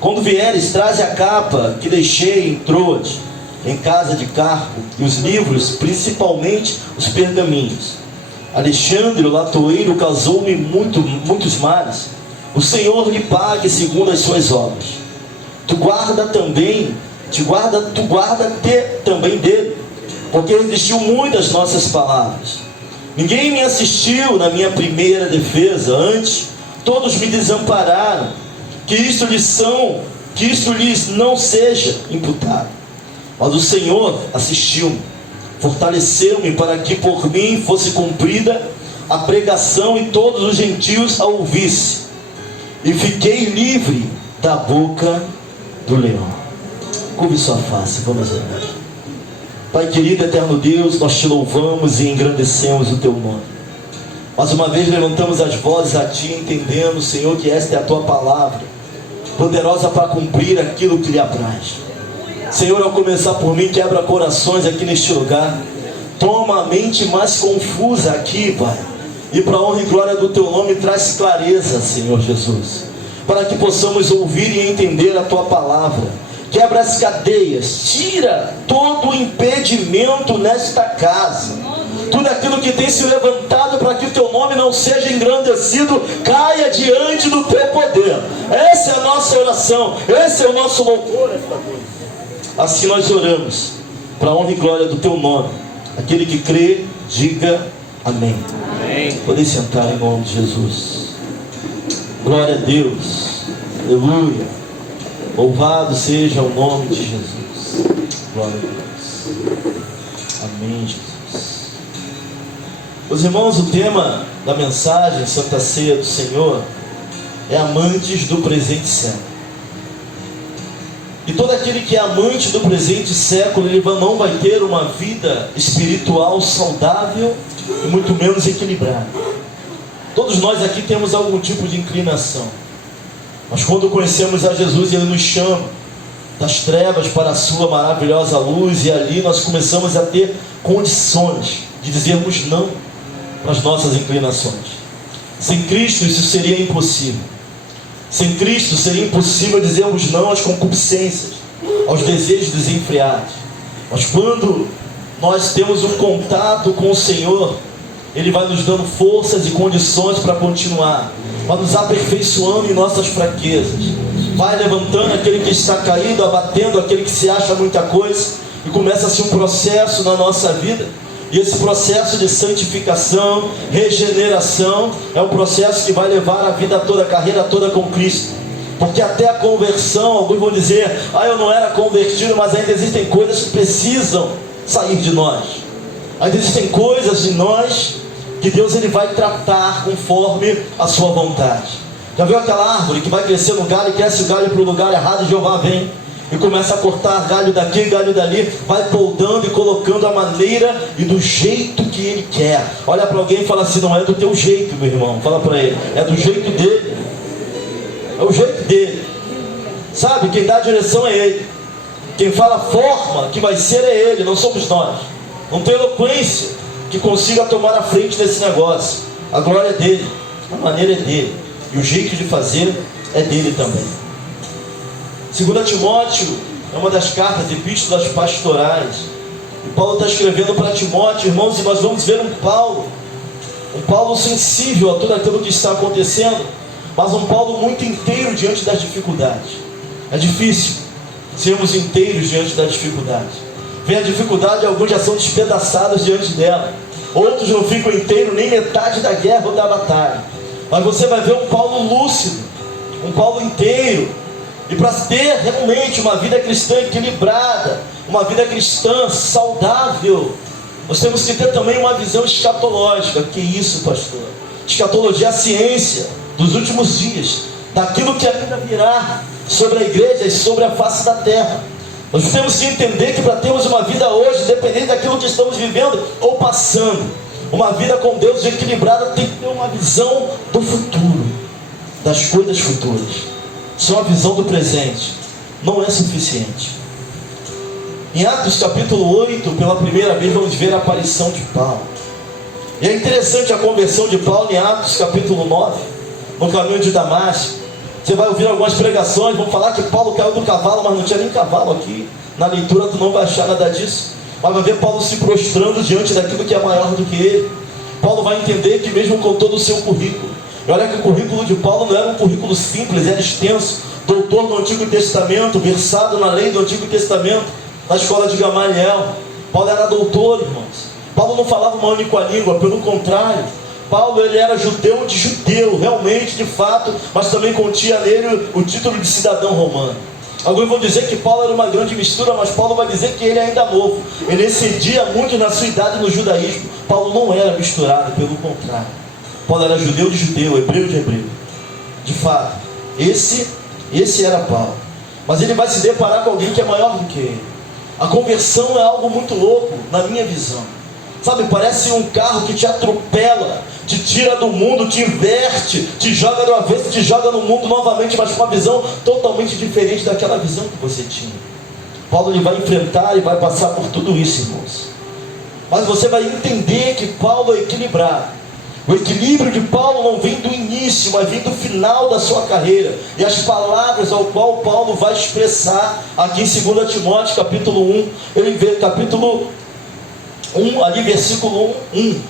quando vieres, traze a capa que deixei em Troade, em casa de Carpo, e os livros, principalmente os pergaminhos. Alexandre, o latoeiro, causou-me muitos males. O Senhor lhe pague segundo as suas obras. Tu guarda também dele, porque resistiu muito às nossas palavras. Ninguém me assistiu na minha primeira defesa, antes todos me desampararam. Que isto lhes não seja imputado. Mas o Senhor assistiu-me, fortaleceu-me para que por mim fosse cumprida a pregação e todos os gentios a ouvissem. E fiquei livre da boca do leão. Curve sua face, vamos orar. Pai querido, eterno Deus, nós te louvamos e engrandecemos o teu nome. Mais uma vez levantamos as vozes a ti, entendendo, Senhor, que esta é a tua palavra, poderosa para cumprir aquilo que lhe apraz. Senhor, ao começar por mim, quebra corações aqui neste lugar. Toma a mente mais confusa aqui, Pai, e para a honra e glória do teu nome, traz clareza, Senhor Jesus, para que possamos ouvir e entender a tua palavra. Quebra as cadeias, tira todo o impedimento nesta casa. Tudo aquilo que tem se levantado para que o teu nome não seja engrandecido, caia diante do teu poder. Essa é a nossa oração, esse é o nosso louvor esta noite. Assim nós oramos, para a honra e glória do teu nome. Aquele que crê, diga amém. Amém. Podem sentar em nome de Jesus. Glória a Deus, aleluia. Louvado seja o nome de Jesus. Glória a Deus. Amém, Jesus. Meus irmãos, o tema da mensagem Santa Ceia do Senhor é amantes do presente século. E todo aquele que é amante do presente século, ele não vai ter uma vida espiritual saudável e muito menos equilibrada. Todos nós aqui temos algum tipo de inclinação. Mas quando conhecemos a Jesus, Ele nos chama das trevas para a sua maravilhosa luz, e ali nós começamos a ter condições de dizermos não para as nossas inclinações. Sem Cristo isso seria impossível. Sem Cristo seria impossível dizermos não às concupiscências, aos desejos desenfreados. Mas quando nós temos um contato com o Senhor, Ele vai nos dando forças e condições para continuar, vai nos aperfeiçoando em nossas fraquezas, vai levantando aquele que está caído, abatendo aquele que se acha muita coisa, e começa-se um processo na nossa vida. E esse processo de santificação, regeneração, é um processo que vai levar a vida toda, a carreira toda com Cristo. Porque até a conversão, alguns vão dizer, eu não era convertido, mas ainda existem coisas que precisam sair de nós. Ainda existem coisas em nós que Deus ele vai tratar conforme a sua vontade. Já viu aquela árvore que vai crescer no galho, e cresce o galho para o lugar errado, e Jeová vem e começa a cortar galho daqui, galho dali, vai poldando e colocando a maneira e do jeito que Ele quer. Olha para alguém e fala assim, não é do teu jeito, meu irmão. Fala para ele, é do jeito dele. É o jeito dele. Sabe, quem dá a direção é Ele. Quem fala a forma que vai ser é Ele, não somos nós. Não tem eloquência que consiga tomar a frente desse negócio. A glória é dele, a maneira é dele, e o jeito de fazer é dele também. 2 Timóteo é uma das cartas, epístolas pastorais, e Paulo está escrevendo para Timóteo, irmãos, e nós vamos ver um Paulo sensível a tudo aquilo que está acontecendo, mas um Paulo muito inteiro diante das dificuldades. É difícil sermos inteiros diante da dificuldade. Vem a dificuldade, alguns já são despedaçados diante dela, outros não ficam inteiros nem metade da guerra ou da batalha. Mas você vai ver um Paulo lúcido, um Paulo inteiro. E para ter realmente uma vida cristã equilibrada, uma vida cristã saudável, nós temos que ter também uma visão escatológica. Que isso, pastor? Escatologia é a ciência dos últimos dias, daquilo que ainda virá sobre a igreja e sobre a face da terra. Nós temos que entender que para termos uma vida hoje, independente daquilo que estamos vivendo ou passando, uma vida com Deus equilibrada, tem que ter uma visão do futuro, das coisas futuras. Só a visão do presente não é suficiente. Em Atos capítulo 8, pela primeira vez vamos ver a aparição de Paulo. E é interessante a conversão de Paulo em Atos capítulo 9, no caminho de Damasco. Você vai ouvir algumas pregações, vão falar que Paulo caiu do cavalo, mas não tinha nem cavalo aqui. Na leitura tu não vai achar nada disso. Mas vai ver Paulo se prostrando diante daquilo que é maior do que ele. Paulo vai entender que mesmo com todo o seu currículo, e olha que o currículo de Paulo não era um currículo simples, era extenso. Doutor no Antigo Testamento, versado na lei do Antigo Testamento, na escola de Gamaliel. Paulo era doutor, irmãos. Paulo não falava uma única língua, pelo contrário. Paulo, ele era judeu de judeu, realmente, de fato, mas também continha nele o título de cidadão romano. Alguns vão dizer que Paulo era uma grande mistura, mas Paulo vai dizer que ele é ainda novo. Ele excedia muito na sua idade no judaísmo. Paulo não era misturado, pelo contrário. Paulo era judeu de judeu, hebreu de hebreu. De fato, esse era Paulo. Mas ele vai se deparar com alguém que é maior do que ele. A conversão é algo muito louco, na minha visão. Sabe, parece um carro que te atropela, te tira do mundo, te inverte, te joga do avesso, te joga no mundo novamente, mas com uma visão totalmente diferente daquela visão que você tinha. Paulo, ele vai enfrentar e vai passar por tudo isso, irmãos. Mas você vai entender que Paulo é equilibrado. O equilíbrio de Paulo não vem do início, mas vem do final da sua carreira. E as palavras ao qual Paulo vai expressar aqui em 2 Timóteo capítulo 1, ele vê capítulo 1, ali versículo 1,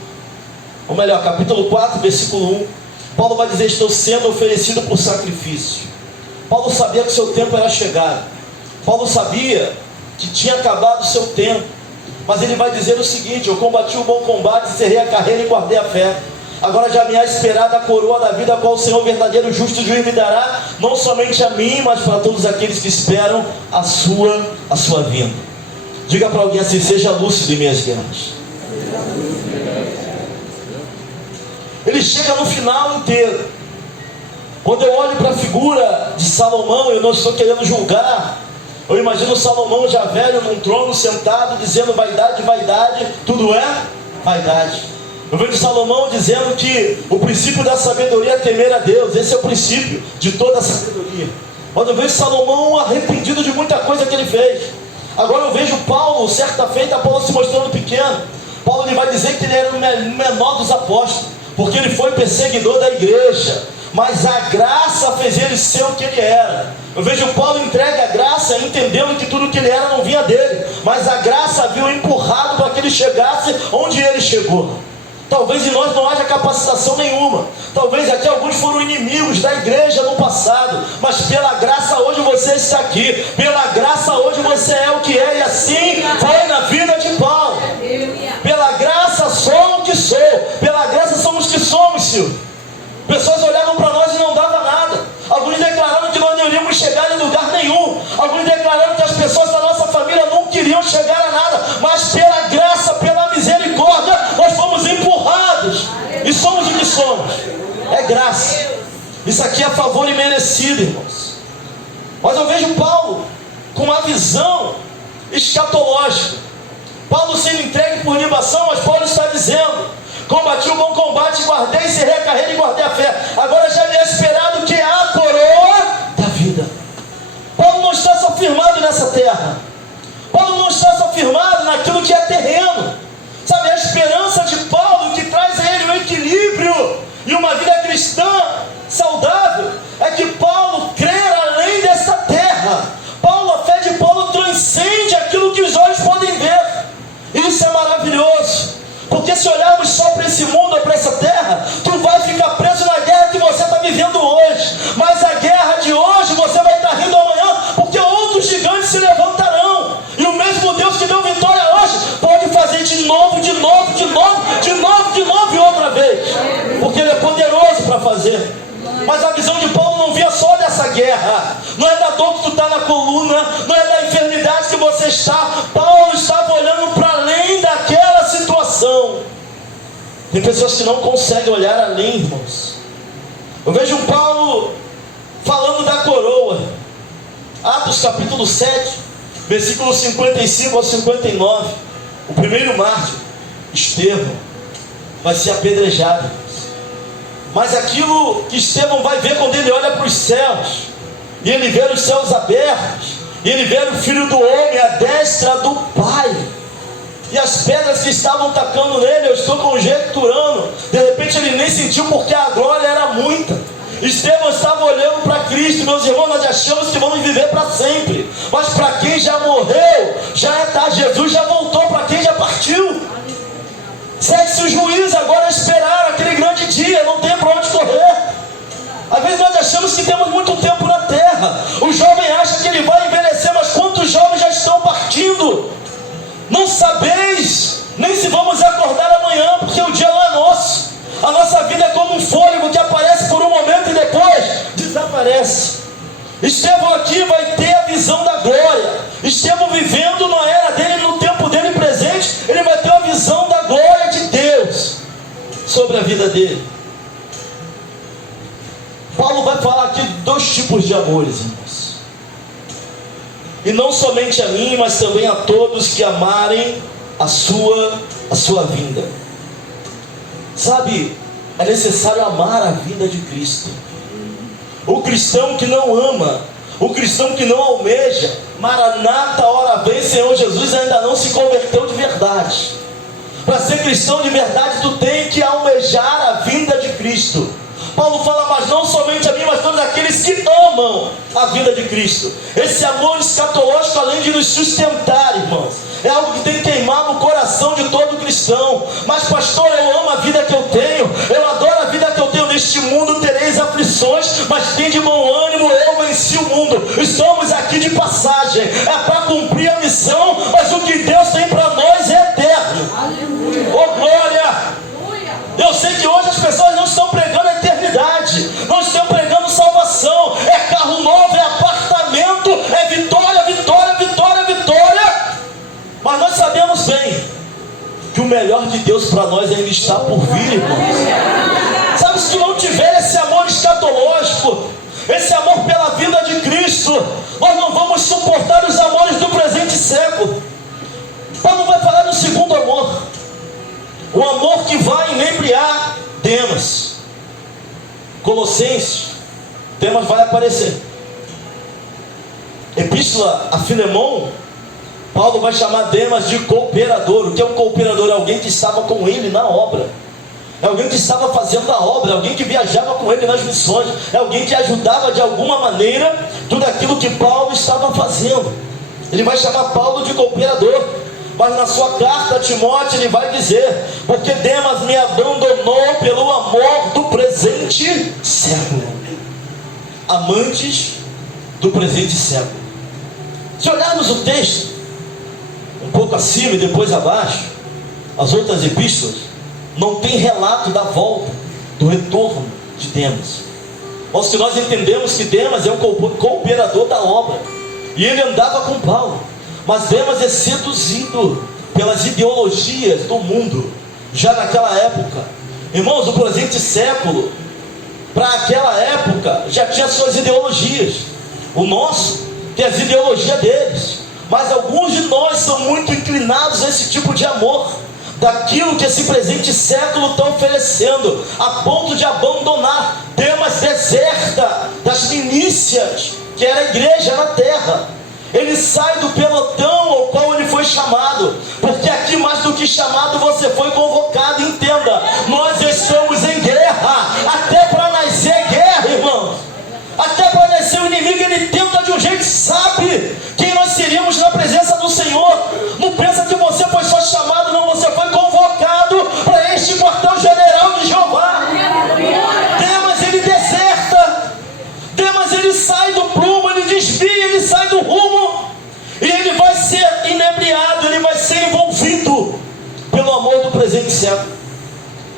ou melhor, capítulo 4, versículo 1, Paulo vai dizer: estou sendo oferecido por sacrifício. Paulo sabia que seu tempo era chegado. Paulo sabia que tinha acabado o seu tempo. Mas ele vai dizer o seguinte: eu combati o bom combate, encerrei a carreira e guardei a fé. Agora já me há esperado a coroa da vida, a qual o Senhor verdadeiro justo juiz me dará, não somente a mim, mas para todos aqueles que esperam a sua vinda. Diga para alguém assim: seja lúcido em minhas guerras. Ele chega no final inteiro. Quando eu olho para a figura de Salomão, eu não estou querendo julgar. Eu imagino Salomão já velho num trono sentado, dizendo: vaidade, vaidade, tudo é vaidade. Eu vejo Salomão dizendo que o princípio da sabedoria é temer a Deus. Esse é o princípio de toda a sabedoria. Quando eu vejo Salomão arrependido de muita coisa que ele fez. Agora eu vejo Paulo, certa feita, Paulo se mostrando pequeno. Paulo, ele vai dizer que ele era o menor dos apóstolos, porque ele foi perseguidor da igreja, mas a graça fez ele ser o que ele era. Eu vejo Paulo entregue a graça, entendendo que tudo que ele era não vinha dele, mas a graça havia o empurrado para que ele chegasse onde ele chegou. Talvez em nós não haja capacitação nenhuma. Talvez aqui alguns foram inimigos da igreja no passado, mas pela graça hoje você está aqui. Pela graça hoje você é o que é, e assim foi na vida de Paulo. Pela graça sou o que sou. Pela graça somos o que somos, Senhor. Pessoas olhavam para nós e não dava nada. Alguns declararam que nós não iríamos chegar em lugar nenhum. Alguns declararam que as pessoas da nossa família não queriam chegar a nada. Mas pela graça, pela misericórdia, nós fomos empurrados e somos o que somos. É graça. Isso aqui é favor imerecido, irmãos. Mas eu vejo Paulo com uma visão escatológica. Paulo sendo entregue por libação, mas Paulo está dizendo: combati o bom combate, guardei, encerrei a carreira e guardei a fé. Agora já me é esperado que é a coroa da vida. Paulo não está só firmado nessa terra. Paulo não está só firmado naquilo que é terreno. Sabe, a esperança de Paulo, que traz a ele o equilíbrio e uma vida cristã saudável, é que Paulo crê além dessa terra. Paulo, a fé de Paulo transcende aquilo que os olhos podem ver. Isso é maravilhoso. Porque se olharmos só para esse mundo ou para essa terra, tu vai ficar preso na guerra que você está vivendo hoje. Mas a guerra de hoje você vai estar rindo amanhã, porque outros gigantes se levantarão. E o mesmo Deus que deu vitória hoje pode fazer de novo, de novo, de novo, de novo, de novo e outra vez. Porque Ele é poderoso para fazer. Mas a visão de Paulo não via só dessa guerra. Não é da dor que tu está na coluna, não é da enfermidade que você está. Paulo estava olhando para além daquela situação. Tem pessoas que não conseguem olhar além, irmãos. Eu vejo Paulo falando da coroa. Atos capítulo 7, versículos 55 ao 59. O primeiro mártir, Estevão, vai ser apedrejado. Mas aquilo que Estevão vai ver quando ele olha para os céus, e ele vê os céus abertos, e ele vê o Filho do Homem à destra do Pai, e as pedras que estavam tacando nele, eu estou conjecturando, de repente ele nem sentiu, porque a glória era muita. Estevão estava olhando para Cristo. Meus irmãos, nós achamos que vamos viver para sempre, mas para quem já morreu, já está, Jesus já voltou. Para quem já partiu, segue-se o juízo. Agora é esperar aquele grande dia, não tem para onde correr. Às vezes nós achamos que temos muito tempo na terra. O jovem acha que ele vai envelhecer, mas quantos jovens já estão partindo? Não sabeis nem se vamos acordar amanhã, porque o dia não é nosso. A nossa vida é como um fôlego que aparece por um momento e depois desaparece. Estevão aqui vai ter a visão da glória. Estevão vivendo na era dele, no tempo dele presente, ele vai ter a visão da glória de Deus sobre a vida dele. Paulo vai falar aqui de dois tipos de amores, irmãos. E não somente a mim, mas também a todos que amarem a sua vinda. Sabe, é necessário amar a vinda de Cristo. O cristão que não ama, o cristão que não almeja, Maranata, hora vem, Senhor Jesus, ainda não se converteu de verdade. Para ser cristão de verdade, tu tem que almejar a vinda de Cristo. Paulo fala, mas não somente a mim, mas todos aqueles que amam a vida de Cristo. Esse amor escatológico, além de nos sustentar, irmãos, é algo que tem que queimar no coração de todo cristão. Mas pastor, eu amo a vida que eu tenho, eu adoro a vida que eu tenho. Neste mundo tereis aflições, mas tem de bom ânimo, eu venci o mundo. Estamos aqui de passagem, é para cumprir a missão, mas o que Deus tem para nós é eterno. Oh glória! Eu sei que hoje as pessoas não estão pregando a eternidade, não estão pregando salvação. É carro novo, é apartamento, é vitória, vitória, vitória, vitória. Mas nós sabemos bem que o melhor de Deus para nós ainda está por vir, irmãos. Sabe, se não tiver esse amor escatológico, esse amor pela vida de Cristo, nós não vamos suportar os amores do presente século. Paulo vai falar do segundo amor, o amor que vai inebriar Demas. Colossenses, Demas vai aparecer. Epístola a Filemão, Paulo vai chamar Demas de cooperador. O que é um cooperador? É alguém que estava com ele na obra, é alguém que estava fazendo a obra, é alguém que viajava com ele nas missões, é alguém que ajudava de alguma maneira tudo aquilo que Paulo estava fazendo. Ele vai chamar Paulo de cooperador. Mas na sua carta a Timóteo ele vai dizer, porque Demas me abandonou pelo amor do presente século. Amantes do presente século. Se olharmos o texto um pouco acima e depois abaixo, as outras epístolas, não tem relato da volta, do retorno de Demas. Mas que nós entendemos que Demas é um cooperador da obra, e ele andava com Paulo. Mas Demas é seduzido pelas ideologias do mundo, já naquela época. Irmãos, o presente século, para aquela época, já tinha suas ideologias. O nosso tem as ideologias deles. Mas alguns de nós são muito inclinados a esse tipo de amor, daquilo que esse presente século está oferecendo, a ponto de abandonar. Demas deserta das milícias, que era a igreja na terra. Ele sai do pelotão ao qual ele foi chamado, porque aqui mais do que chamado você foi convocado. Entenda, nós estamos em guerra, até para nascer guerra, irmãos. Até para nascer o inimigo, ele tenta de um jeito, sabe quem nós seríamos na presença do Senhor. Não pensa que você foi só chamado, não, você foi convocado para este quartel-general de Jeová. Demas ele deserta, Demas ele sai do prumo, ele desvia, ele sai do rumo, e ele vai ser inebriado, ele vai ser envolvido pelo amor do presente século.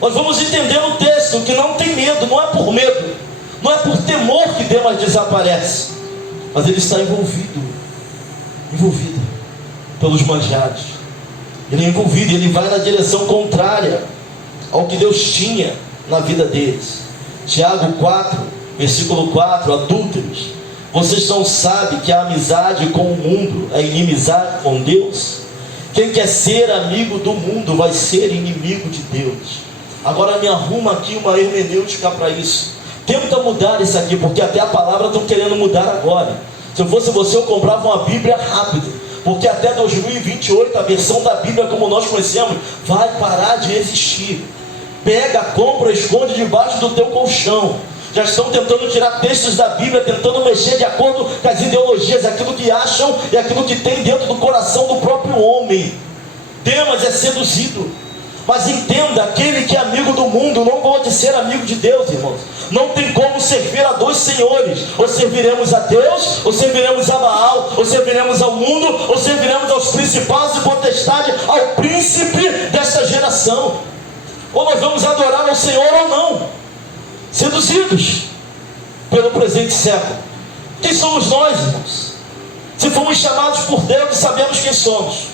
Nós vamos entender no texto que não tem medo, não é por medo, não é por temor que Demas desaparece, mas ele está envolvido pelos manjares. Ele é envolvido, ele vai na direção contrária ao que Deus tinha na vida deles. Tiago 4, versículo 4, adúlteros, vocês não sabem que a amizade com o mundo é inimizade com Deus? Quem quer ser amigo do mundo vai ser inimigo de Deus. Agora me arruma aqui uma hermenêutica para isso. Tenta mudar isso aqui, porque até a palavra estão querendo mudar agora. Se eu fosse você, eu comprava uma Bíblia rápido, porque até 2028 a versão da Bíblia como nós conhecemos vai parar de existir. Pega, compra, esconde debaixo do teu colchão, já estão tentando tirar textos da Bíblia, tentando mexer de acordo com as ideologias, aquilo que acham e aquilo que tem dentro do coração do próprio homem. Demas é seduzido. Mas entenda, aquele que é amigo do mundo não pode ser amigo de Deus, irmãos. Não tem como servir a dois senhores. Ou serviremos a Deus, ou serviremos a Baal, ou serviremos ao mundo, ou serviremos aos principados e potestades, ao príncipe desta geração. Ou nós vamos adorar ao Senhor ou não. Seduzidos pelo presente século. Quem somos nós, irmãos? Se fomos chamados por Deus e sabemos quem somos,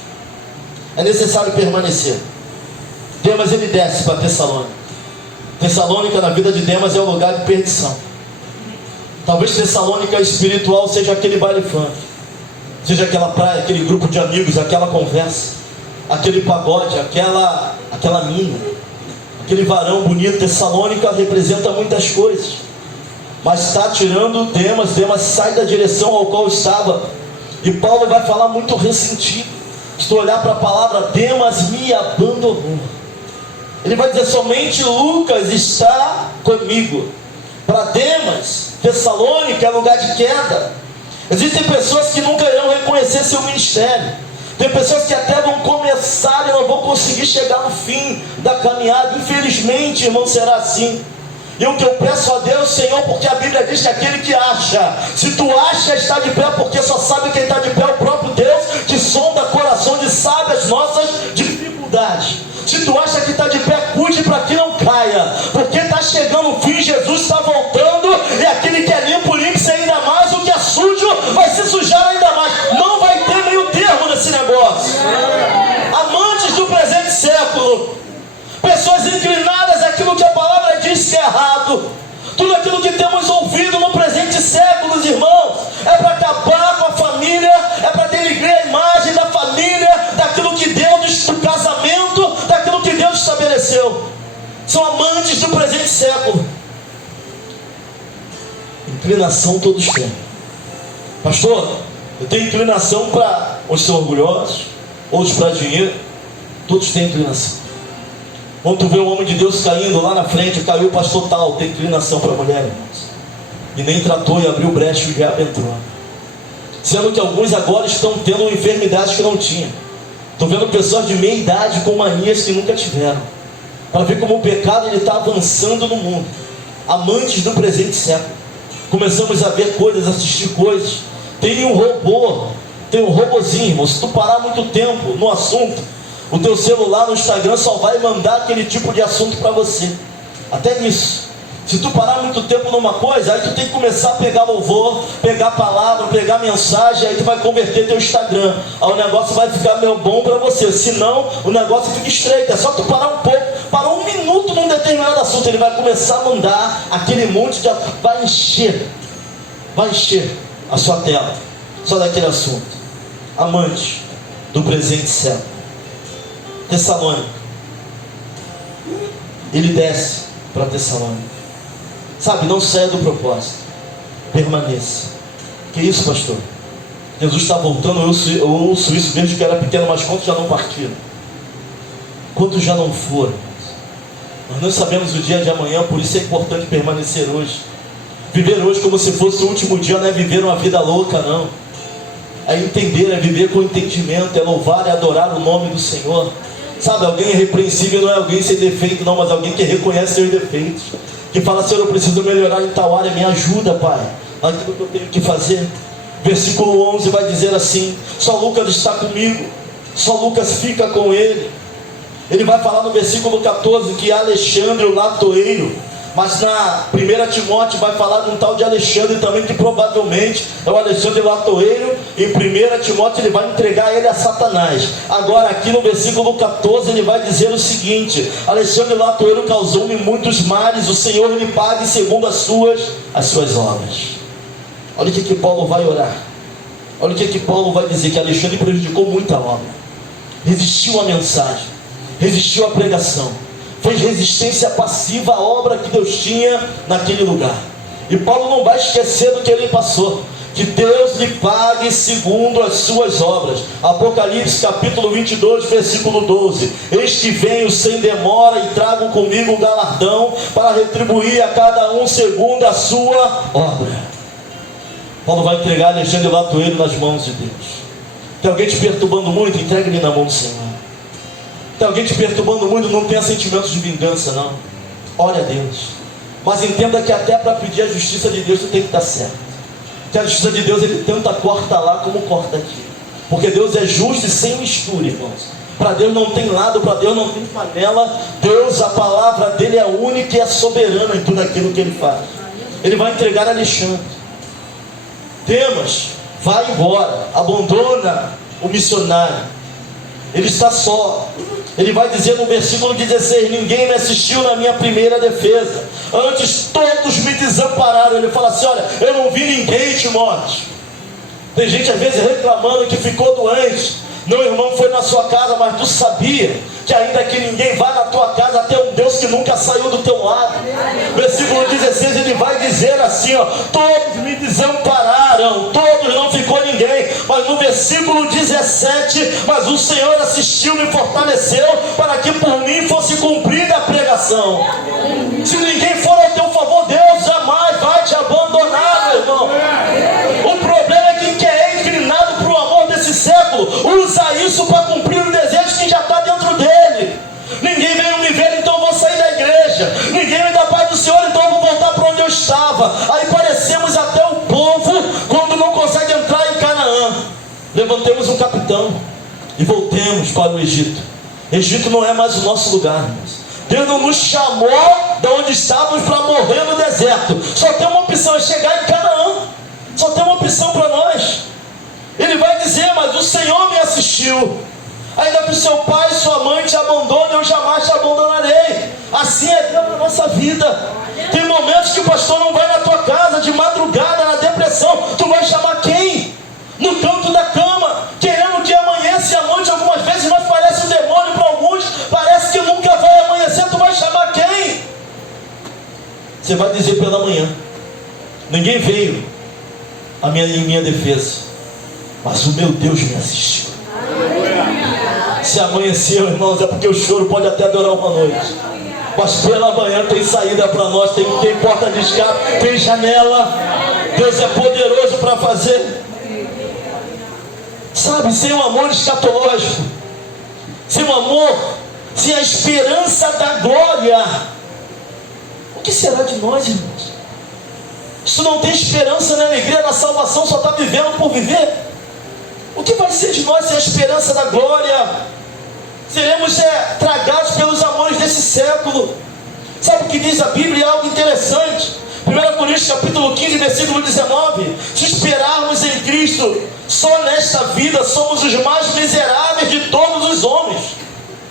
é necessário permanecer. Demas, ele desce para Tessalônica. Tessalônica, na vida de Demas, é um lugar de perdição. Talvez Tessalônica espiritual seja aquele baile funk, seja aquela praia, aquele grupo de amigos, aquela conversa, aquele pagode, aquela mina, aquele varão bonito. Tessalônica representa muitas coisas, mas está tirando Demas. Demas sai da direção ao qual estava, e Paulo vai falar muito ressentido. Se tu olhar para a palavra, Demas me abandonou. Ele vai dizer: somente Lucas está comigo. Para Demas, Tessalônica é lugar de queda. Existem pessoas que nunca irão reconhecer seu ministério. Tem pessoas que até vão começar e não vão conseguir chegar no fim da caminhada. Infelizmente, irmão, será assim. E o que eu peço a Deus, Senhor, porque a Bíblia diz que aquele que acha, se tu acha, está de pé, porque só sabe quem está de pé, o próprio Deus, que sonda corações e sabe as nossas dificuldades. Se tu acha que está de pé, cuide para que não caia, porque está chegando o fim, Jesus está voltando, e aquele que é limpo, limpe-se ainda mais, o que é sujo vai se sujar ainda mais. Não vai ter meio termo nesse negócio. Amantes do presente século, pessoas inclinadas àquilo que a palavra diz que é errado, tudo aquilo que temos ouvido no presente século, irmãos, é para acabar com a família, é para denigrir a imagem da família, daquilo que Deus, do casamento, daquilo que Deus estabeleceu. São amantes do presente século. Inclinação todos têm. Pastor, eu tenho inclinação para os que são orgulhosos, outros para dinheiro. Todos têm inclinação. Quando tu vê um homem de Deus caindo lá na frente, caiu o pastor tal, tem inclinação para a mulher, irmãos. E nem tratou e abriu brecha e o diabo entrou. Sendo que alguns agora estão tendo enfermidades que não tinham. Estou vendo pessoas de meia idade com manias que nunca tiveram. Para ver como o pecado está avançando no mundo. Amantes do presente século. Começamos a ver coisas, assistir coisas. Tem um robozinho, irmão. Se tu parar muito tempo no assunto, o teu celular no Instagram só vai mandar aquele tipo de assunto para você. Até nisso. Se tu parar muito tempo numa coisa, aí tu tem que começar a pegar louvor, pegar palavra, pegar mensagem, aí tu vai converter teu Instagram. Aí o negócio vai ficar meio bom para você. Senão, o negócio fica estreito. É só tu parar um pouco, parar um minuto num determinado assunto, ele vai começar a mandar aquele monte de... Vai encher a sua tela só daquele assunto. Amante do presente século. Tessalônica. Ele desce para Tessalônica. Sabe, não saia do propósito. Permaneça. Que isso, pastor? Jesus está voltando, eu ouço isso desde que era pequeno, mas quantos já não partiram? Quantos já não foram? Nós não sabemos o dia de amanhã, por isso é importante permanecer hoje. Viver hoje como se fosse o último dia, não é viver uma vida louca, não. É entender, é viver com entendimento, é louvar e adorar o nome do Senhor. Sabe, alguém irrepreensível não é alguém sem defeito, não, mas alguém que reconhece seus defeitos. Que fala: Senhor, eu preciso melhorar em tal área, me ajuda, Pai, naquilo que eu tenho que fazer. Versículo 11 vai dizer assim: só Lucas está comigo, só Lucas fica com ele. Ele vai falar no versículo 14 que Alexandre, o latoeiro, mas na 1 Timóteo vai falar de um tal de Alexandre também, que provavelmente é o Alexandre latoeiro. Em 1 Timóteo ele vai entregar ele a Satanás. Agora aqui no versículo 14 ele vai dizer o seguinte: Alexandre latoeiro causou-me muitos males, o Senhor lhe pague segundo as suas obras. Olha o que Paulo vai orar. Olha o que Paulo vai dizer: que Alexandre prejudicou muita obra, resistiu à mensagem, resistiu à pregação, fez resistência passiva à obra que Deus tinha naquele lugar. E Paulo não vai esquecer do que ele passou. que Deus lhe pague segundo as suas obras. Apocalipse capítulo 22, versículo 12. Eis que venho sem demora e trago comigo um galardão para retribuir a cada um segundo a sua obra. Paulo vai entregar Alexandre Latoeiro nas mãos de Deus. Tem alguém te perturbando muito? Entregue ele na mão do Senhor. Tem alguém te perturbando muito? Não tenha sentimentos de vingança, não. Ore a Deus. Mas entenda que até para pedir a justiça de Deus, você tem que estar certo. Que a justiça de Deus, ele tenta cortar lá como corta aqui. Porque Deus é justo e sem mistura, irmãos. Para Deus não tem lado, para Deus não tem panela. Deus, a palavra dele é única e é soberana em tudo aquilo que ele faz. Ele vai entregar Alexandre. Demas, vai embora, abandona o missionário. Ele está só. Ele vai dizer no versículo 16: ninguém me assistiu na minha primeira defesa, antes todos me desampararam. Ele fala assim: olha, eu não vi ninguém, Timóteo. Tem gente às vezes reclamando que ficou doente. Não, irmão, foi na sua casa, mas tu sabia que ainda que ninguém vá na tua casa, tem um Deus que nunca saiu do teu lado. Versículo 16, ele vai dizer assim, ó: todos me desampararam, todos, não ficou ninguém. Mas no versículo 17, mas o Senhor assistiu, me fortaleceu, para que por mim fosse cumprida a pregação. Se ninguém for ao teu favor, Deus jamais vai te abandonar, meu irmão. O problema é que quem é inclinado para o amor desse século usa isso para cumprir o desejo que já está dentro dele. Ninguém veio me ver, então eu vou sair da igreja. Ninguém me dá paz do Senhor, então eu vou voltar para onde eu estava. Aí parecemos até o povo quando não consegue entrar em Canaã. Levantemos um capitão e voltemos para o Egito. Egito não é mais o nosso lugar, irmãos. Deus não nos chamou de onde estávamos para morrer no deserto. Só tem uma opção, é chegar em Canaã. Só tem uma opção para nós. Ele vai dizer: mas o Senhor me assistiu. Ainda que o seu pai e sua mãe te abandonem, eu jamais te abandonarei. Assim é Deus na nossa vida. Tem momentos que o pastor não vai na tua casa, de madrugada, na depressão. Tu vai chamar quem? No canto da cama, querendo que amanheça e à noite. Algumas vezes nós parece um demônio para alguns, parece que nunca vai amanhecer. Tu vai chamar quem? Você vai dizer pela manhã: ninguém veio em minha defesa, mas o meu Deus me assistiu. Se amanheceu, irmãos, é porque o choro pode até durar uma noite, mas pela manhã tem saída para nós. Tem porta de escape, tem janela. Deus é poderoso para fazer. Sabe, sem o amor escatológico, sem o amor, sem a esperança da glória, o que será de nós, irmãos? Se não tem esperança na alegria, na salvação, só está vivendo por viver, o que vai ser de nós sem a esperança da glória? Seremos tragados pelos amores desse século. Sabe o que diz a Bíblia? É algo interessante. 1 Coríntios capítulo 15, versículo 19: se esperarmos em Cristo só nesta vida, somos os mais miseráveis de todos os homens.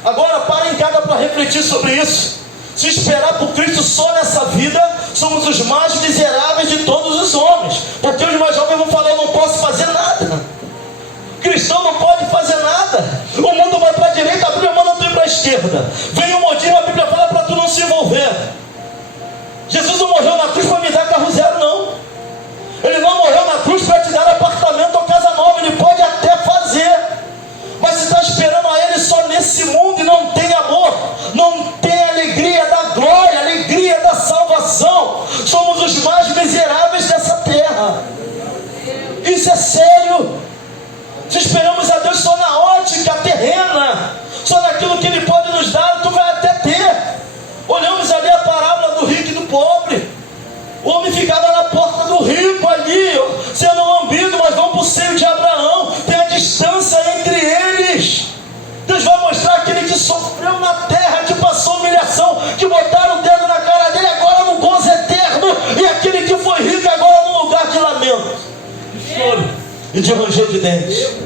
Agora para em casa para refletir sobre isso. Se esperar por Cristo só nessa vida, somos os mais miseráveis de todos os homens. Porque os mais jovens vão falar: eu não posso fazer nada. Cristão não pode fazer nada. O mundo vai para a direita, a Bíblia manda tu ir para a esquerda. Vem o modismo, a Bíblia fala para tu não se envolver. Jesus não morreu na cruz para me dar carro zero, não. Ele não morreu na cruz para te dar apartamento ou casa nova. Ele pode até fazer, mas se está esperando a Ele só nesse mundo e não tem amor, não tem alegria da glória, alegria da salvação, somos os mais miseráveis dessa terra. Isso é sério. Se esperamos a Deus só na ótica terrena, só naquilo que Ele pode nos dar, tu vai até ter. Olhamos ali a parábola do rico e do pobre. O homem ficava na porta do rico ali, sendo lambido, mas vão para o seio de Abraão. Tem a distância entre eles. Deus vai mostrar aquele que sofreu na terra, que passou humilhação, que botaram o dedo na cara dele, agora no gozo eterno. E aquele que foi rico agora no lugar de lamento, de choro e de ranger de dentes.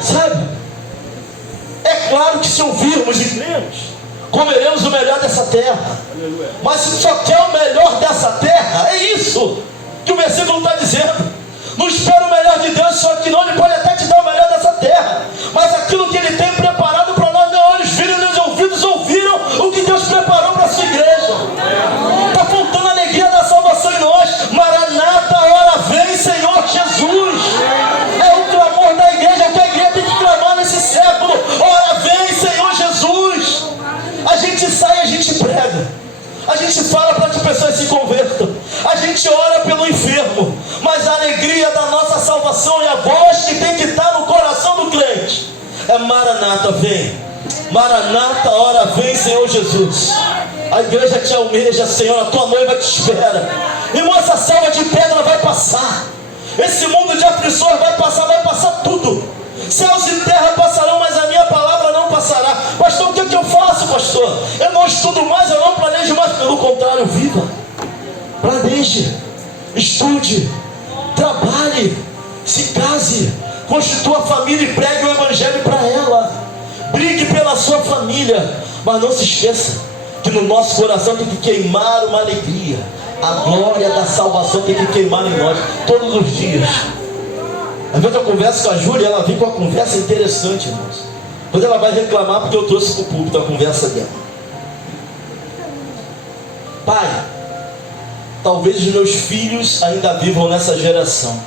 Sabe? É claro que se ouvirmos e cremos, comeremos o melhor dessa terra. Mas se só quer o melhor dessa terra, é isso que o versículo está dizendo. Não espera o melhor de Deus, só que não, Ele pode até te dar o melhor dessa terra, mas aquilo que Ele tem preparado para nós, nem olhos viram, nem ouvidos ouviram o que Deus preparou para a sua igreja. Está faltando a alegria da salvação em nós. Maranata, a hora vem, Senhor Jesus. Maranata, vem. Maranata, hora vem, Senhor Jesus. A igreja te almeja, Senhor, a tua noiva te espera. Irmão, essa selva de pedra vai passar. Esse mundo de aflições vai passar tudo. Céus e terra passarão, mas a minha palavra não passará. Pastor, o que é que eu faço, pastor? Eu não estudo mais, eu não planejo mais. Pelo contrário, viva. Planeje, estude, trabalhe, se case, constitua a família e pregue o evangelho para ela. Brigue pela sua família, mas não se esqueça que no nosso coração tem que queimar uma alegria. A glória da salvação tem que queimar em nós todos os dias. Às vezes eu converso com a Júlia, ela vem com uma conversa interessante, irmãos. Depois ela vai reclamar porque eu trouxe para o púlpito a conversa dela. Pai, talvez os meus filhos ainda vivam nessa geração,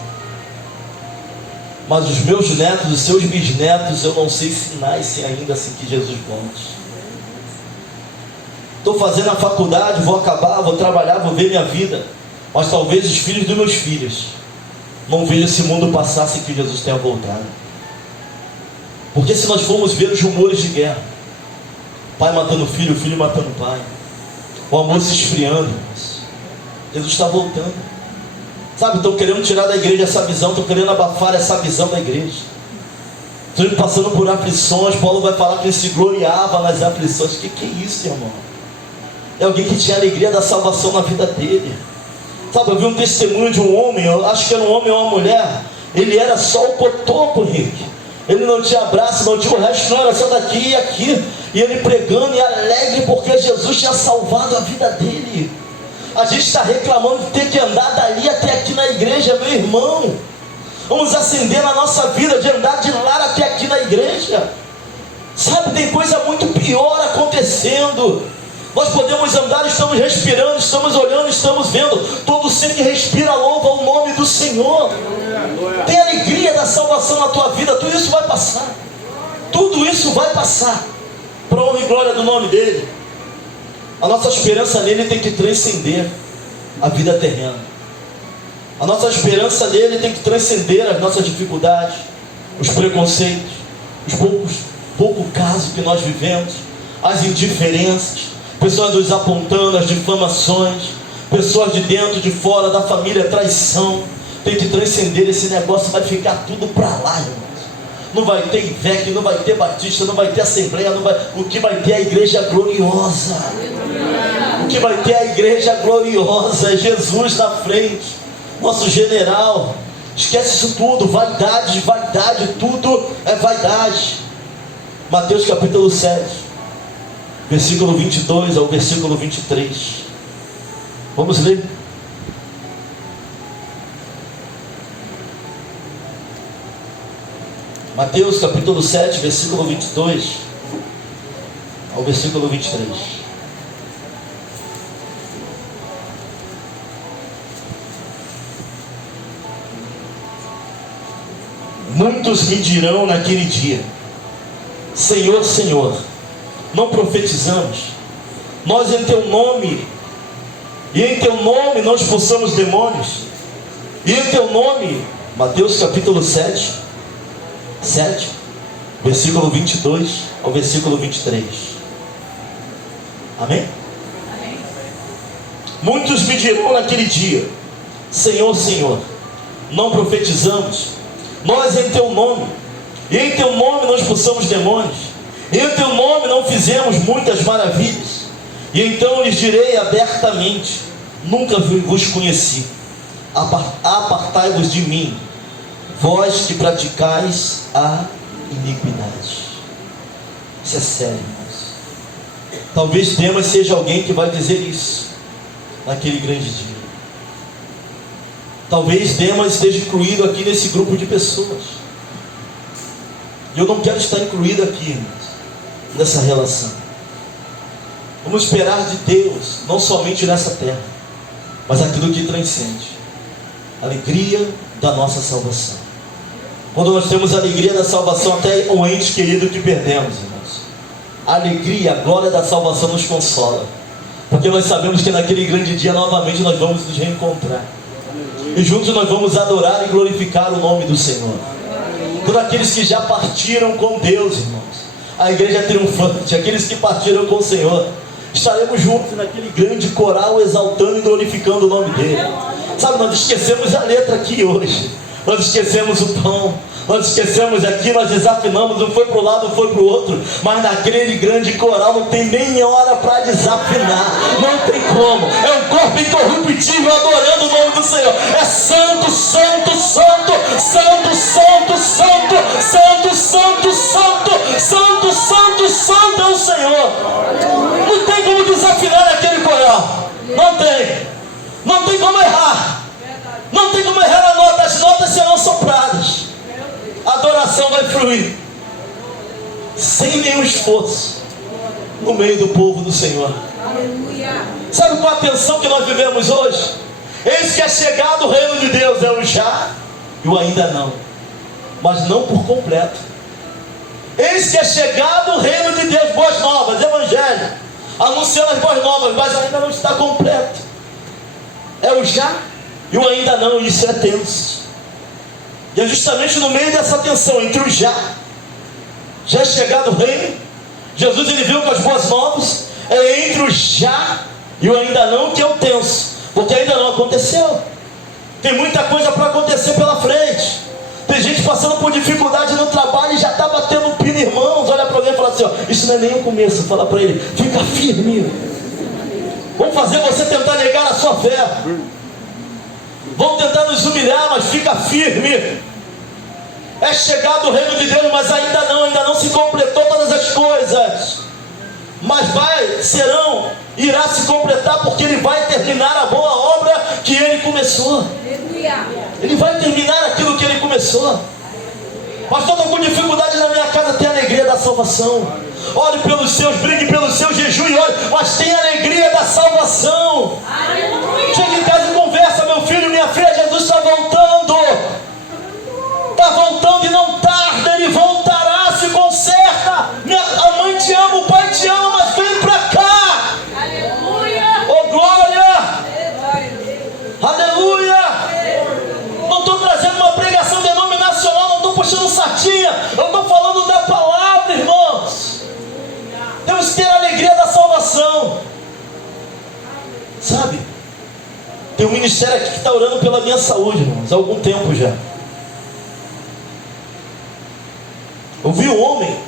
mas os meus netos, os seus bisnetos, eu não sei se nascem ainda assim que Jesus volte. Estou fazendo a faculdade, vou acabar, vou trabalhar, vou ver minha vida, mas talvez os filhos dos meus filhos não vejam esse mundo passar sem que Jesus tenha voltado. Porque se nós formos ver os rumores de guerra, pai matando filho, filho matando pai, o amor se esfriando, Jesus está voltando. Sabe, estão querendo tirar da igreja essa visão, estão querendo abafar essa visão da igreja. Estão passando por aflições. Paulo vai falar que ele se gloriava nas aflições. O que é isso, irmão? É alguém que tinha alegria da salvação na vida dele. Sabe, eu vi um testemunho de um homem, eu acho que era um homem ou uma mulher. Ele era só o cotoco, Rick. Ele não tinha braço, não tinha o resto, não, era só daqui e aqui. E ele pregando e alegre porque Jesus tinha salvado a vida dele. A gente está reclamando de ter que andar dali até aqui na igreja, meu irmão. Vamos acender na nossa vida de andar de lá até aqui na igreja. Sabe, tem coisa muito pior acontecendo. Nós podemos andar, estamos respirando, estamos olhando, estamos vendo. Todo ser que respira louva o nome do Senhor. Tem alegria da salvação na tua vida. Tudo isso vai passar. Tudo isso vai passar. Para honra e glória do nome dele. A nossa esperança nele tem que transcender a vida terrena. A nossa esperança nele tem que transcender as nossas dificuldades, os preconceitos, os pouco caso que nós vivemos, as indiferenças, pessoas nos apontando, as difamações, pessoas de dentro, de fora da família, traição. Tem que transcender esse negócio, vai ficar tudo para lá, irmãos. Não vai ter IVEC, não vai ter Batista, não vai ter Assembleia, o que vai ter é a igreja gloriosa. O que vai ter é a igreja gloriosa, é Jesus na frente, nosso general. Esquece isso tudo, vaidade, tudo é vaidade. Mateus capítulo 7, versículo 22 ao versículo 23. Vamos ler. Mateus capítulo 7, versículo 22 ao versículo 23. Muitos me dirão naquele dia: Senhor, Senhor, não profetizamos nós em teu nome, e em teu nome nós expulsamos demônios, e em teu nome, Mateus capítulo 7, versículo 22 ao versículo 23. Amém? Amém. Muitos me dirão naquele dia: Senhor, Senhor, não profetizamos nós em teu nome, e em teu nome não expulsamos demônios, e em teu nome não fizemos muitas maravilhas? E então lhes direi abertamente: nunca vos conheci, apartai-vos de mim, vós que praticais a iniquidade. Isso é sério, irmãos. Talvez Demas seja alguém que vai dizer isso naquele grande dia. Talvez Demas esteja incluído aqui nesse grupo de pessoas. E eu não quero estar incluído aqui, irmãos, nessa relação. Vamos esperar de Deus, não somente nessa terra, mas aquilo que transcende a alegria da nossa salvação. Quando nós temos a alegria da salvação, até o ente querido que perdemos, irmãos, a alegria, a glória da salvação nos consola, porque nós sabemos que naquele grande dia novamente nós vamos nos reencontrar, e juntos nós vamos adorar e glorificar o nome do Senhor. Todos aqueles que já partiram com Deus, irmãos, a igreja triunfante, aqueles que partiram com o Senhor. Estaremos juntos naquele grande coral, exaltando e glorificando o nome dele. Sabe, nós esquecemos a letra aqui hoje, nós esquecemos o tom, nós esquecemos aqui, nós desafinamos, um foi para um lado, um foi para o outro, mas naquele grande coral não tem nem hora para desafinar, não tem como. É um corpo incorruptível adorando o nome do Senhor. É santo, santo, santo, santo, santo, santo, santo, santo, santo, santo, santo, santo é o Senhor. Não tem como desafinar naquele coral, não tem como errar, não tem como errar a nota, as notas serão sopradas. A adoração vai fluir sem nenhum esforço no meio do povo do Senhor. Sabe qual a tensão que nós vivemos hoje? Eis que é chegado o reino de Deus, é o já e o ainda não, mas não por completo. Eis que é chegado o reino de Deus, boas novas, evangelho, anunciando as boas novas, mas ainda não está completo. É o já e o ainda não, e isso é tenso. E é justamente no meio dessa tensão entre o já é chegado o reino, Jesus ele viu com as boas novas, é entre o já e o ainda não que é o tenso, porque ainda não aconteceu. Tem muita coisa para acontecer pela frente. Tem gente passando por dificuldade no trabalho e já está batendo pino, irmãos. Olha para alguém e fala assim, ó, isso não é nem o começo. Fala para ele, fica firme. Vão fazer você tentar negar a sua fé, vão tentar nos humilhar, mas fica firme. É chegado o reino de Deus, mas ainda não se completou todas as coisas, mas irá se completar, porque ele vai terminar a boa obra que ele começou. Ele vai terminar aquilo que ele começou. Pastor, estou com dificuldade na minha casa, tem a alegria da salvação. Ore pelos seus, brigue pelos seus, jejum e ore, mas tem a alegria da salvação. Chega em casa e conversa, meu filho, minha filha, Jesus está voltando. Está voltando e não tarda, ele voltará, se conserta. A mãe te ama, o pai te ama, mas vem para cá. Aleluia. Oh glória. Aleluia. Não estou trazendo uma pregação denominacional, não estou puxando sardinha, eu estou falando da palavra, irmãos. Temos que ter a alegria da salvação. Sabe, tem um ministério aqui que está orando pela minha saúde, irmãos, há algum tempo já. Eu vi um homem,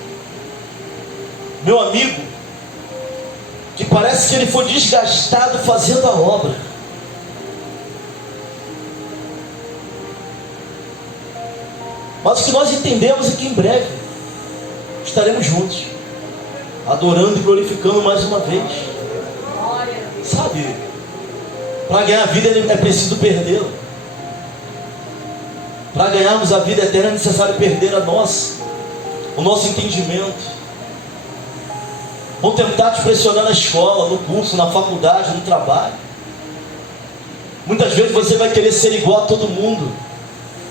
meu amigo, que parece que ele foi desgastado fazendo a obra. Mas o que nós entendemos é que em breve estaremos juntos, adorando e glorificando mais uma vez. Sabe, para ganhar a vida é preciso perdê-la. Para ganharmos a vida eterna é necessário perder o nosso entendimento. Vão tentar te pressionar na escola, no curso, na faculdade, no trabalho. Muitas vezes você vai querer ser igual a todo mundo,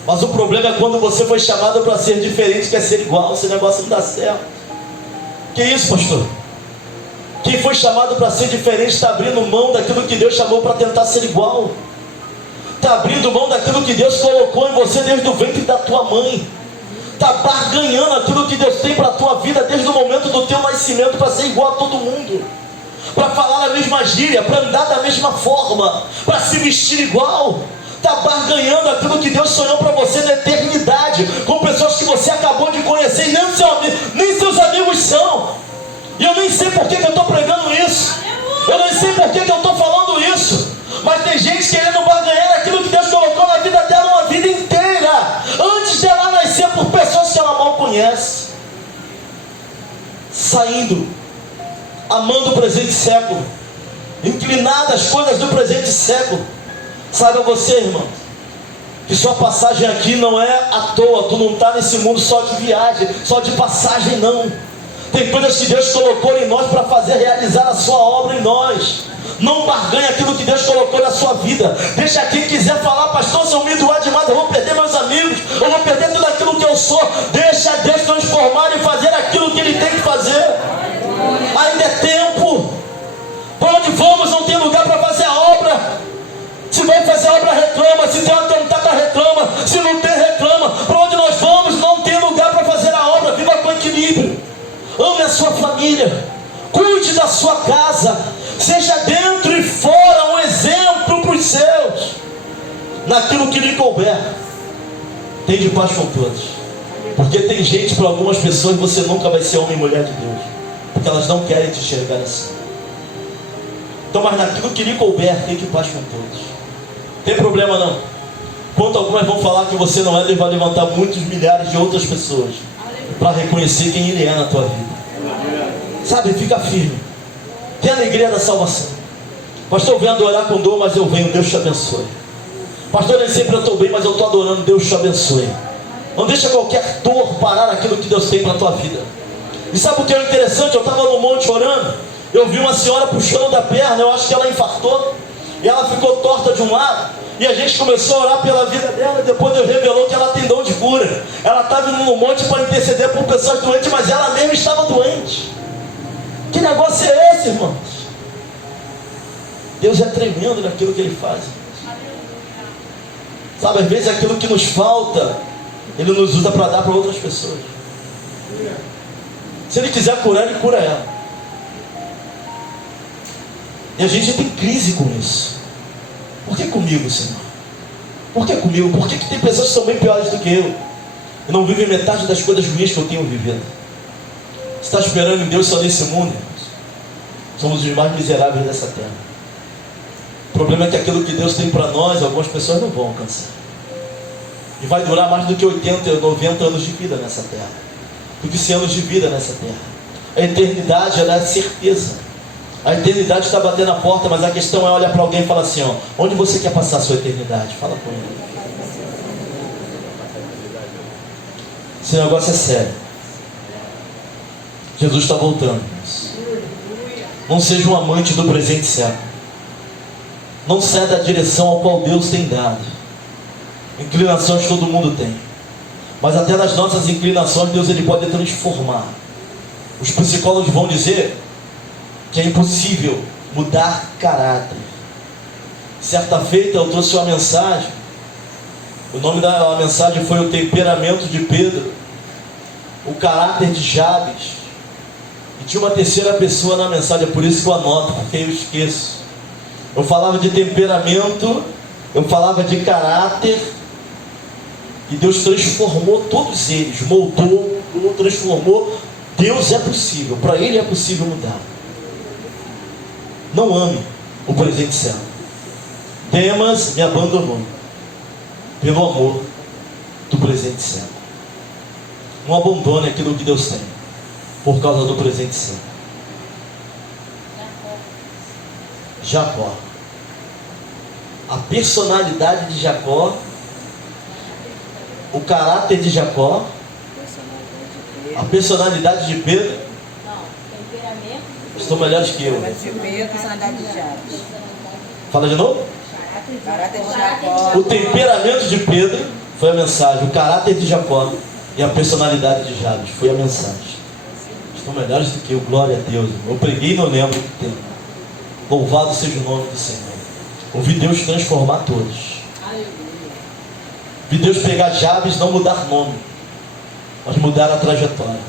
mas o problema é quando você foi chamado para ser diferente, quer ser igual, esse negócio não dá certo. Que isso, pastor? Quem foi chamado para ser diferente está abrindo mão daquilo que Deus chamou para tentar ser igual. Está abrindo mão daquilo que Deus colocou em você desde o ventre da tua mãe. Está barganhando aquilo que Deus tem para a tua vida desde o momento do teu nascimento, para ser igual a todo mundo, para falar a mesma gíria, para andar da mesma forma, para se vestir igual. Está barganhando aquilo que Deus sonhou para você na eternidade, com pessoas que você acabou de conhecer e nem seus amigos são. E eu nem sei por que eu estou pregando isso, eu nem sei por que eu estou falando isso, mas tem gente querendo barganhar aquilo que Deus colocou na vida dela uma vida inteira, antes dela nascer, por pessoas que ela mal conhece, saindo, amando o presente século, inclinada às coisas do presente século. Saiba você, irmão, que sua passagem aqui não é à toa. Tu não está nesse mundo só de viagem, só de passagem, não. Tem coisas que Deus colocou em nós para fazer realizar a sua obra em nós. Não barganhe aquilo que Deus colocou na sua vida. Deixa quem quiser falar, pastor, se eu me doar demais, eu vou perder meus amigos, eu vou perder tudo aquilo que eu sou. Deixa Deus transformar e fazer aquilo que Ele tem que fazer. Ainda é tempo. Para onde vamos não tem lugar para fazer a obra. Se vai fazer a obra, reclama. Se tem uma tentada, reclama. Se não tem, reclama. Para onde nós vamos não tem lugar para fazer a obra. Viva com equilíbrio. Ame naquilo que lhe couber. Tem de paz com todos. Porque tem gente, para algumas pessoas, você nunca vai ser homem e mulher de Deus. Porque elas não querem te enxergar assim. Então, mas naquilo que lhe couber, tem de paz com todos. Tem problema não. Enquanto algumas vão falar que você não é, Deus vai levantar muitos milhares de outras pessoas para reconhecer quem Ele é na tua vida. Sabe, fica firme. Tem a alegria da salvação. Pastor, eu venho adorar com dor, mas eu venho, Deus te abençoe. Pastor, nem sempre eu estou bem, mas eu estou adorando, Deus te abençoe. Não deixa qualquer dor parar aquilo que Deus tem para a tua vida. E sabe o que é interessante? Eu estava no monte orando, eu vi uma senhora puxando da perna, eu acho que ela infartou, e ela ficou torta de um lado. E a gente começou a orar pela vida dela. E depois Deus revelou que ela tem dom de cura. Ela estava no monte para interceder por pessoas doentes, mas ela mesma estava doente. Que negócio é esse, irmãos? Deus é tremendo naquilo que Ele faz. Sabe, às vezes aquilo que nos falta, Ele nos usa para dar para outras pessoas. Se Ele quiser curar, Ele cura ela. E a gente tem crise com isso. Por que comigo, Senhor? Por que comigo? Por que tem pessoas que são bem piores do que eu e não vivem metade das coisas ruins que eu tenho vivido? Você está esperando em Deus só nesse mundo, irmãos? Somos os mais miseráveis dessa terra. O problema é que aquilo que Deus tem para nós, algumas pessoas não vão alcançar. E vai durar mais do que 80, 90 anos de vida nessa terra. Do que 100 anos de vida nessa terra. A eternidade, ela é a certeza. A eternidade está batendo a porta, mas a questão é olhar para alguém e falar assim, ó, onde você quer passar a sua eternidade? Fala com ele. Esse negócio é sério. Jesus está voltando. Não seja um amante do presente século. Não ceda a direção ao qual Deus tem dado. Inclinações todo mundo tem. Mas até nas nossas inclinações, Deus Ele pode transformar. Os psicólogos vão dizer que é impossível mudar caráter. Certa feita eu trouxe uma mensagem. O nome da mensagem foi o temperamento de Pedro, o caráter de Jabes. E tinha uma terceira pessoa na mensagem, é por isso que eu anoto, porque eu esqueço. Eu falava de temperamento, eu falava de caráter, e Deus transformou todos eles, moldou, transformou. Deus é possível, para Ele é possível mudar. Não ame o presente século. Demas me abandonou pelo amor do presente século. Não abandone aquilo que Deus tem por causa do presente século. Jacó. A personalidade de Jacó, o caráter de Jacó, a personalidade de Pedro. Estão melhores que eu. Fala de novo. O temperamento de Pedro foi a mensagem. O caráter de Jacó e a personalidade de Jabes foi a mensagem. Estão melhores do que eu. Glória a Deus. Eu preguei e não lembro do tempo. Louvado seja o nome do Senhor. Ouvi Deus transformar todos. Vi Deus pegar Jabes, não mudar nome, mas mudar a trajetória.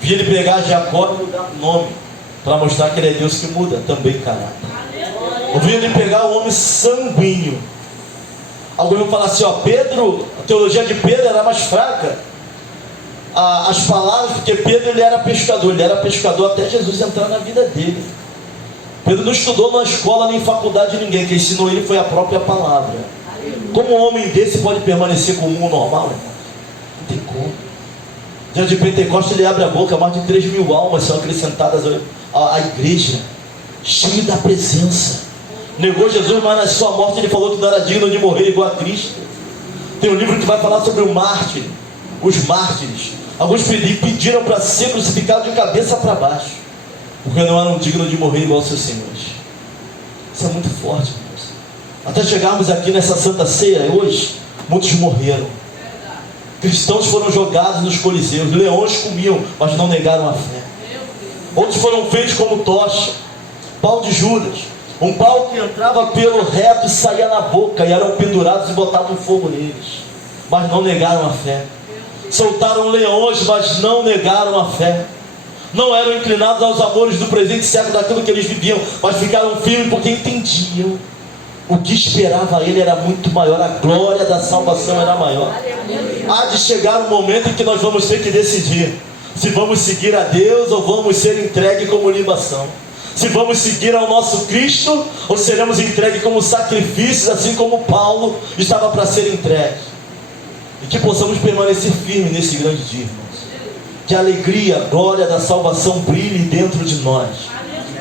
Vi Ele pegar Jacó e mudar nome, para mostrar que Ele é Deus que muda também caráter. Ouvi Ele pegar o homem sanguíneo. Alguns vão falar assim, ó, Pedro, a teologia de Pedro era mais fraca. As palavras, porque Pedro ele era pescador até Jesus entrar na vida dele. Pedro não estudou na escola nem faculdade de ninguém, quem ensinou ele foi a própria palavra. Como um homem desse pode permanecer comum, normal? Não tem como. Dia de Pentecostes ele abre a boca, mais de 3.000 almas são acrescentadas à igreja, cheio da presença. Negou Jesus, mas na sua morte ele falou que não era digno de morrer igual a Cristo. Tem um livro que vai falar sobre o mártir, os mártires. Alguns pediram para ser crucificados de cabeça para baixo, porque não eram dignos de morrer igual aos seus senhores. Isso é muito forte, irmãos. Até chegarmos aqui nessa Santa Ceia hoje, muitos morreram. Cristãos foram jogados nos coliseus, leões comiam, mas não negaram a fé. Outros foram feitos como tocha, pau de Judas, um pau que entrava pelo reto e saía na boca, e eram pendurados e botavam fogo neles, mas não negaram a fé. Soltaram leões, mas não negaram a fé. Não eram inclinados aos amores do presente século, daquilo que eles viviam, mas ficaram firmes porque entendiam O que esperava ele era muito maior, a glória da salvação era maior. Há de chegar um momento em que nós vamos ter que decidir se vamos seguir a Deus ou vamos ser entregues como libação. Se vamos seguir ao nosso Cristo ou seremos entregues como sacrifícios, assim como Paulo estava para ser entregue. E que possamos permanecer firmes nesse grande dia, irmãos. Que a alegria, a glória da salvação brilhe dentro de nós.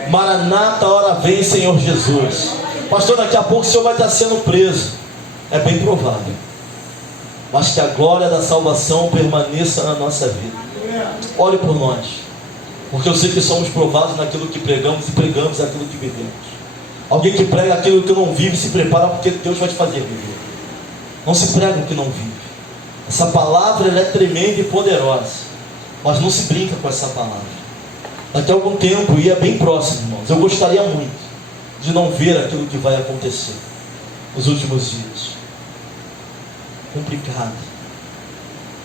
Maranata, hora vem, Senhor Jesus. Pastor, daqui a pouco o Senhor vai estar sendo preso. É bem provável. Mas que a glória da salvação permaneça na nossa vida. Ore por nós, porque eu sei que somos provados naquilo que pregamos e pregamos aquilo que vivemos. Alguém que prega aquilo que não vive se prepara, porque Deus vai te fazer viver. Não se prega o que não vive. Essa palavra ela é tremenda e poderosa, mas não se brinca com essa palavra. Daqui a algum tempo, e é bem próximo, irmãos, eu gostaria muito de não ver aquilo que vai acontecer nos últimos dias. Complicado,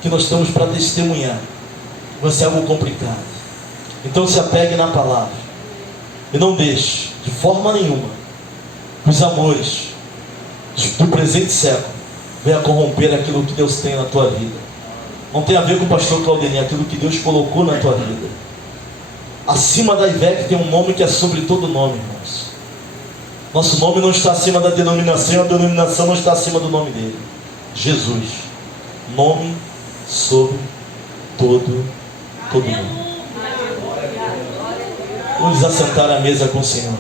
que nós estamos para testemunhar. Vai ser algo complicado. Então se apegue na palavra e não deixe de forma nenhuma que os amores do presente século venham corromper aquilo que Deus tem na tua vida. Não tem a ver com o pastor Claudinei, aquilo que Deus colocou na tua vida. Acima da IVEC tem um nome que é sobre todo nome, irmãos. Nosso nome não está acima da denominação, a denominação não está acima do nome dele. Jesus, nome sobre todo mundo. Vamos nos assentar à mesa com o Senhor.